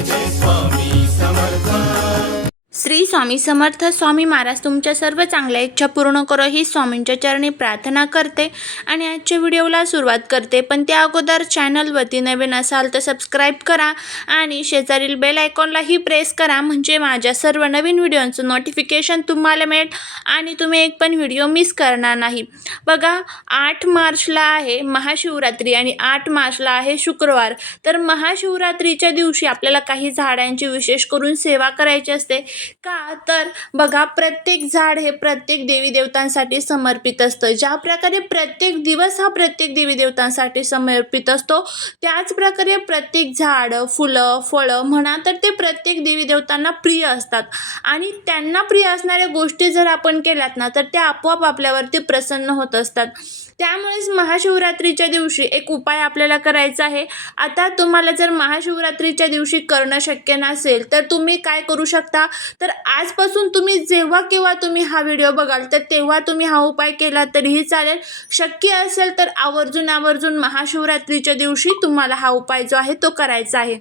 जय जय स्वामी समर्थ श्री स्वामी समर्थ स्वामी महाराज तुमच्या सर्व चांगल्या इच्छा पूर्ण करो ही स्वामींच्या चरणी प्रार्थना करते आणि आजच्या व्हिडिओला सुरुवात करते. पण त्या अगोदर चॅनलवरती नवीन असाल तर सबस्क्राईब करा आणि शेजारील बेल आयकॉनलाही प्रेस करा म्हणजे माझ्या सर्व नवीन व्हिडिओचं नोटिफिकेशन तुम्हाला मिळेल आणि तुम्ही एक पण व्हिडिओ मिस करणार नाही. बघा आठ मार्चला आहे महाशिवरात्री आणि आठ मार्चला आहे शुक्रवार. तर महाशिवरात्रीच्या दिवशी आपल्याला काही झाडांची विशेष करून सेवा करायची असते. का? तर बघा प्रत्येक झाड हे प्रत्येक देवी देवतांसाठी समर्पित असतं. ज्या प्रकारे प्रत्येक दिवस हा प्रत्येक देवी देवतांसाठी समर्पित असतो त्याच प्रकारे प्रत्येक झाड फुलं फळं म्हणा तर ते प्रत्येक देवी देवतांना प्रिय असतात. आणि त्यांना प्रिय असणाऱ्या गोष्टी जर आपण केल्यात ना तर त्या आपोआप आपल्यावरती प्रसन्न होत असतात. त्यामुळेच महाशिवरात्रीच्या दिवशी एक उपाय आपल्याला करायचा आहे. आता तुम्हाला जर महाशिवरात्रीच्या दिवशी करणं शक्य नसेल तर तुम्ही काय करू शकता? तर आजपासून तुम्ही जेव्हा केव्हा तुम्ही हा व्हिडिओ बघाल तर तेव्हा तुम्ही हा उपाय केला तरीही चालेल. शक्य असेल तर आवर्जून आवर्जून महाशिवरात्रीच्या दिवशी तुम्हाला हा उपाय जो आहे तो करायचा आहे.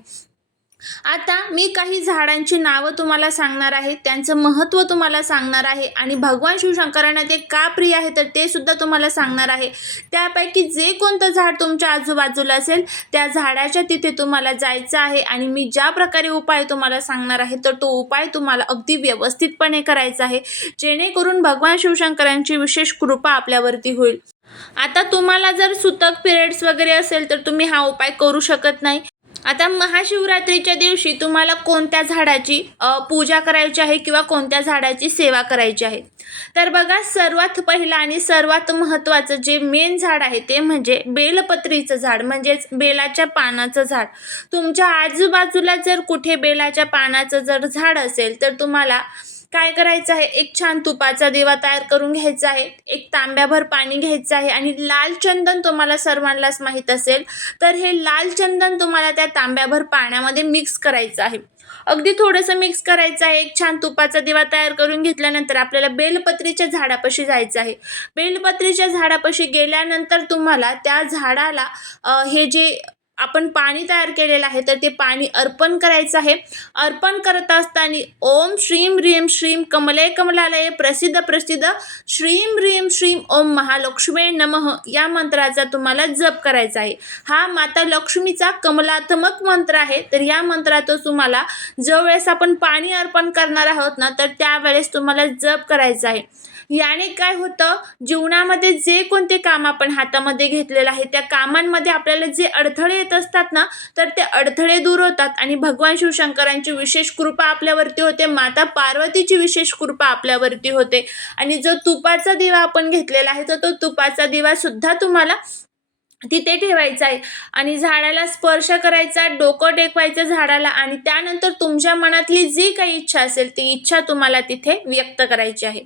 आता मी काही झाडांची नावं तुम्हाला सांगणार आहे त्यांचं महत्त्व तुम्हाला सांगणार आहे आणि भगवान शिवशंकरांना ते का प्रिय आहे तर ते सुद्धा तुम्हाला सांगणार आहे. त्यापैकी जे कोणतं झाड तुमच्या आजूबाजूला असेल त्या झाडाच्या तिथे तुम्हाला जायचं आहे आणि मी ज्या प्रकारे उपाय तुम्हाला सांगणार आहे तर तो उपाय तुम्हाला अगदी व्यवस्थितपणे करायचा आहे. जेणेकरून भगवान शिवशंकरांची विशेष कृपा आपल्यावरती होईल. आता तुम्हाला जर सुतक पिरियड्स वगैरे असेल तर तुम्ही हा उपाय करू शकत नाही. आता महाशिवरात्रीच्या दिवशी तुम्हाला कोणत्या झाडाची पूजा करायची आहे किंवा कोणत्या झाडाची सेवा करायची आहे? तर बघा सर्वात पहिलं आणि सर्वात महत्त्वाचं जे मेन झाड आहे ते म्हणजे बेलपत्रीचं झाड म्हणजेच बेलाच्या पानाचं झाड. तुमच्या आजूबाजूला जर कुठे बेलाच्या पानाचं जर झाड असेल तर तुम्हाला काय करायचं आहे? एक छान तुपाचा दिवा तयार करून घ्यायचा आहे. एक तांब्याभर पाणी घ्यायचं आहे आणि लाल चंदन तुम्हाला सर्वांनाच माहीत असेल तर हे लाल चंदन तुम्हाला त्या तांब्याभर पाण्यामध्ये मिक्स करायचं आहे. अगदी थोडंसं मिक्स करायचं आहे. एक छान तुपाचा दिवा तयार करून घेतल्यानंतर आपल्याला बेलपत्रीच्या झाडापाशी जायचं आहे. बेलपत्रीच्या झाडापाशी गेल्यानंतर तुम्हाला त्या झाडाला हे जे आपण पाणी तयार केलेलं आहे तर ते पाणी अर्पण करायचं आहे. अर्पण करत असताना ओम श्रीम ह्रीम श्रीम कमले कमलालय प्रसिद्ध प्रसिद्ध श्रीम ह्रीम श्रीम ओम महालक्ष्मी नमः या मंत्राचा तुम्हाला जप करायचा आहे. हा माता लक्ष्मीचा कमलात्मक मंत्र आहे तर या मंत्रातच तुम्हाला ज्यावेळेस आपण पाणी अर्पण करणार आहोत ना तर त्यावेळेस तुम्हाला जप करायचा आहे. याने काय होतं जीवनामध्ये जे कोणते काम आपण हातामध्ये घेतलेलं आहे त्या कामांमध्ये आपल्याला जे अडथळे येत असतात ना तर ते अडथळे दूर होतात. आणि भगवान शिवशंकरांची विशेष कृपा आपल्यावरती होते. माता पार्वतीची विशेष कृपा आपल्यावरती होते. आणि जो तुपाचा दिवा आपण घेतलेला आहे तर तो तुपाचा दिवा सुद्धा तुम्हाला तिथे ठेवायचा आहे आणि झाडाला स्पर्श करायचा डोकं टेकवायचं झाडाला आणि त्यानंतर तुमच्या मनातली जी काही इच्छा असेल ती इच्छा तुम्हाला तिथे व्यक्त करायची आहे.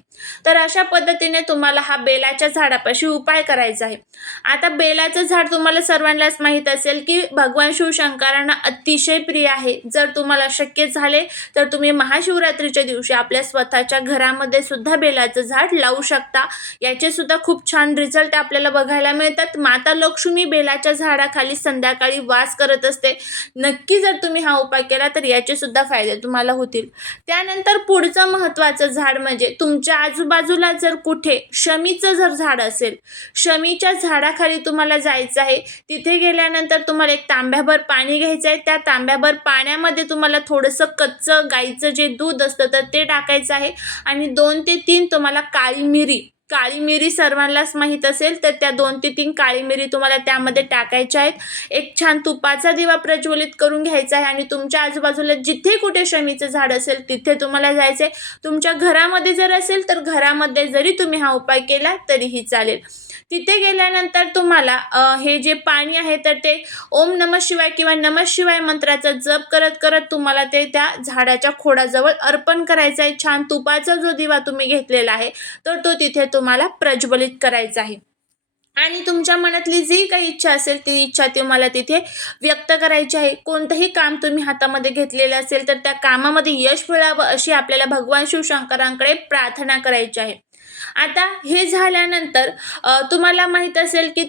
तर अशा पद्धतीने तुम्हाला हा बेलाच्या झाडापाशी उपाय करायचा आहे. आता बेलाचं झाड तुम्हाला सर्वांनाच माहीत असेल की भगवान शिवशंकरांना अतिशय प्रिय आहे. जर तुम्हाला शक्य झाले तर तुम्ही महाशिवरात्रीच्या दिवशी आपल्या स्वतःच्या घरामध्ये सुद्धा बेलाचं झाड लावू शकता. याचे सुद्धा खूप छान रिझल्ट आपल्याला बघायला मिळतात. माता लक्ष्मी बेलाच्या झाडाखाली संध्याकाळी वास करत असते. नक्की जर तुम्ही हा उपाय केला तर याचे सुद्धा फायदे तुम्हाला होतील. त्यानंतर पुढचं महत्त्वाचं झाड म्हणजे तुमच्या आजूबाजूला जर कुठे शमीचं जर झाड असेल शमीच्या झाडाखाली तुम्हाला जायचं आहे. तिथे गेल्यानंतर तुम्हाला एक तांब्याभर पाणी घ्यायचं आहे. त्या तांब्याभर पाण्यामध्ये तुम्हाला थोडंसं कच्चं गाईचं जे दूध असतं तर ते टाकायचं आहे. आणि दोन ते तीन तुम्हाला काळी मिरी काळी मिरी सर्वांनाच माहीत असेल तर त्या दोन ते तीन काळी मिरी तुम्हाला त्यामध्ये टाकायच्या आहेत. एक छान तुपाचा दिवा प्रज्वलित करून घ्यायचा आहे आणि तुमच्या आजूबाजूला जिथे कुठे शमीचं झाड असेल तिथे तुम्हाला जायचं आहे तुमच्या घरामध्ये जर असेल तर घरामध्ये जरी तुम्ही हा उपाय केला तरीही चालेल. तिथे गेल्यानंतर तुम्हाला हे जे पाणी आहे तर ते ओम नम शिवाय किंवा नम शिवाय मंत्राचा जप करत करत तुम्हाला ते त्या झाडाच्या खोडाजवळ अर्पण करायचं आहे. छान तुपाचा जो दिवा तुम्ही घेतलेला आहे तर तो तिथे तुम्हाला प्रज्वलित करायचा आहे. आणि तुमच्या मनातली जी काही इच्छा असेल ती इच्छा तुम्हाला तिथे व्यक्त करायची आहे. कोणतंही काम तुम्ही हातामध्ये घेतलेलं असेल तर त्या कामामध्ये यश मिळावं अशी आपल्याला भगवान शिवशंकरांकडे प्रार्थना करायची आहे. आता हे झाल्यानंतर तुम्हाला माहीत असेल की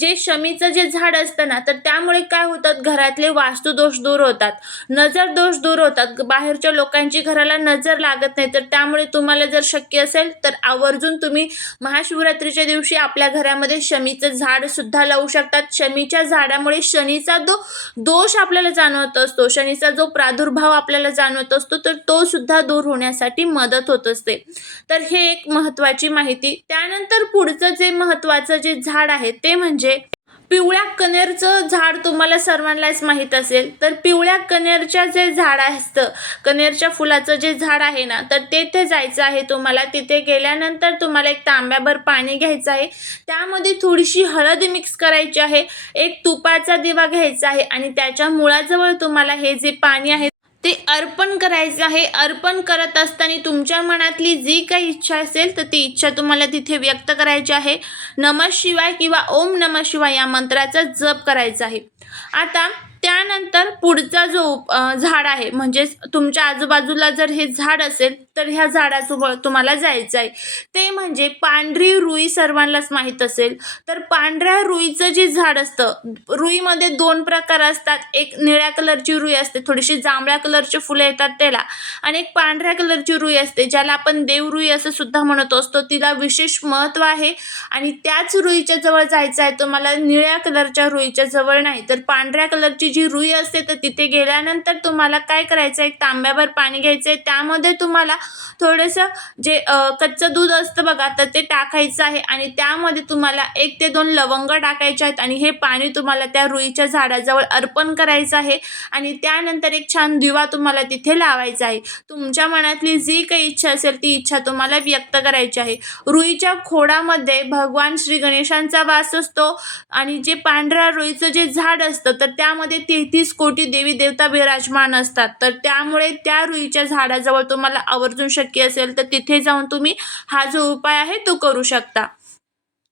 जे शमीचं जे झाड असतं ना तर त्यामुळे काय होतात? घरातले वास्तुदोष दूर होतात. नजर दोष दूर होतात. बाहेरच्या लोकांची घराला नजर लागत नाही. तर त्यामुळे तुम्हाला जर शक्य असेल तर आवर्जून तुम्ही महाशिवरात्रीच्या दिवशी आपल्या घरामध्ये शमीचं झाड सुद्धा लावू शकतात. शमीच्या झाडामुळे शनीचा जो दोष आपल्याला जाणवत असतो. शनीचा जो प्रादुर्भाव आपल्याला जाणवत असतो तर तो सुद्धा दूर होण्यासाठी मदत होत असते. तर हे एक महत्त्वाची माहिती. त्यानंतर पुढचं जे महत्त्वाचं जे झाड आहे ते म्हणजे पिवळ्या कनेरचं झाड तुम्हाला सर्वांनाच माहीत असेल. तर पिवळ्या कनेरच्या जे झाड असतं कनेरच्या फुलाचं जे झाड आहे ना तर तेथे जायचं आहे तुम्हाला. तिथे गेल्यानंतर तुम्हाला एक तांब्याभर पाणी घ्यायचं आहे. त्यामध्ये थोडीशी हळद मिक्स करायची आहे. एक तुपाचा दिवा घ्यायचा आहे आणि त्याच्या मुळाजवळ तुम्हाला हे जे पाणी आहे ते अर्पण करायचं आहे. अर्पण करत असताना तुमच्या मनातली जी काही इच्छा असेल तर ती इच्छा तुम्हाला तिथे व्यक्त करायची आहे. नम शिवाय किंवा ओम नम शिवाय या मंत्राचा जप करायचा आहे. आता त्यानंतर पुढचा जो झाड आहे म्हणजेच तुमच्या आजूबाजूला जर हे झाड असेल तर ह्या झाडाजवळ तुम्हाला जायचं आहे. ते म्हणजे पांढरी रुई सर्वांनाच माहीत असेल. तर पांढऱ्या रुईचं जे झाड असतं रुईमध्ये दोन प्रकार असतात. एक निळ्या कलरची रुई असते थोडीशी जांभळ्या कलरची फुलं येतात त्याला. आणि एक पांढऱ्या कलरची रुई असते ज्याला आपण देवरुई असं सुद्धा म्हणत असतो. तिला विशेष महत्त्व आहे. आणि त्याच रुईच्या जवळ जायचं आहे तुम्हाला निळ्या कलरच्या रुईच्या जवळ नाही. तर पांढऱ्या कलरची जी रुई असते तर तिथे गेल्यानंतर तुम्हाला काय करायचं आहे? तांब्यावर तांब्याभर पाणी घ्यायचं आहे. त्यामध्ये तुम्हाला थोडंसं जे कच्चं दूध असतं बघा तर ते टाकायचं आहे आणि त्यामध्ये तुम्हाला एक ते दोन लवंग टाकायचे आहेत आणि हे पाणी तुम्हाला त्या रुईच्या झाडाजवळ अर्पण करायचं आहे आणि त्यानंतर एक छान दिवा तुम्हाला तिथे लावायचा आहे. तुमच्या मनातली जी काही इच्छा असेल ती इच्छा तुम्हाला व्यक्त करायची आहे. रुईच्या खोडामध्ये भगवान श्री गणेशांचा वास असतो आणि जे पांढऱ्या रुईचं जे झाड असतं तर त्यामध्ये तीस कोटी देवी देवता विराजमान असतात. तर त्यामुळे त्या रुईच्या झाडाजवळ तुम्हाला आवर्जून शक्य असेल तर तिथे जाऊन तुम्ही हा जो उपाय आहे तो करू शकता.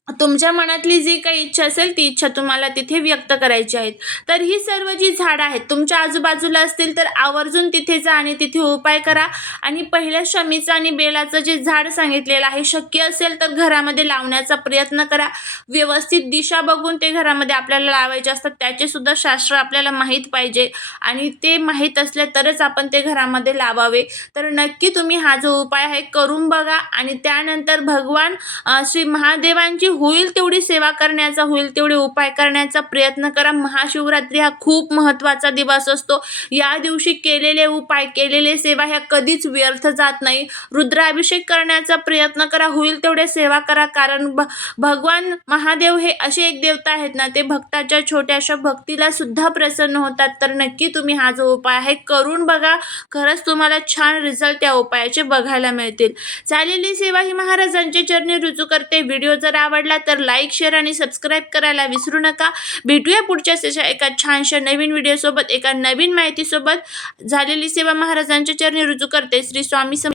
तुमच्या मनातली जी काही इच्छा असेल ती इच्छा तुम्हाला तिथे व्यक्त करायची आहेत. तर ही सर्व जी झाडं आहेत तुमच्या आजूबाजूला असतील तर आवर्जून तिथे जा आणि तिथे उपाय करा. आणि पहिल्या शमीचं आणि बेलाचं जे झाड सांगितलेलं आहे शक्य असेल तर घरामध्ये लावण्याचा प्रयत्न करा. व्यवस्थित दिशा बघून ते घरामध्ये आपल्याला लावायचे असतात त्याचे सुद्धा शास्त्र आपल्याला माहीत पाहिजे. आणि ते माहीत असले तरच आपण ते घरामध्ये लावावे. तर नक्की तुम्ही हा जो उपाय आहे करून बघा. आणि त्यानंतर भगवान श्री महादेवांची होईल तेवढी सेवा करण्याचा होईल तेवढे उपाय करण्याचा प्रयत्न करा. महाशिवरात्री हा खूप महत्त्वाचा दिवस असतो. या दिवशी केलेले उपाय केलेले सेवा ह्या कधीच व्यर्थ जात नाही. रुद्राभिषेक करण्याचा प्रयत्न करा होईल तेवढे सेवा करा. कारण भ भगवान महादेव हे असे एक देवता आहेत ना ते भक्ताच्या छोट्याशा भक्तीला सुद्धा प्रसन्न होतात. तर नक्की तुम्ही हा जो उपाय आहे करून बघा. खरंच तुम्हाला छान रिझल्ट त्या उपायाचे बघायला मिळतील. चालेली सेवा ही महाराजांचे चरणी रुजू करते. व्हिडिओ जर आवड आवडला तर लाईक शेअर आणि सबस्क्राईब करायला विसरू नका. भेटूया पुढच्या सेशा एका छानशा नवीन व्हिडिओसोबत एका नवीन माहितीसोबत. झालेली सेवा महाराजांच्या चरणी रुजू करते. श्री स्वामी सम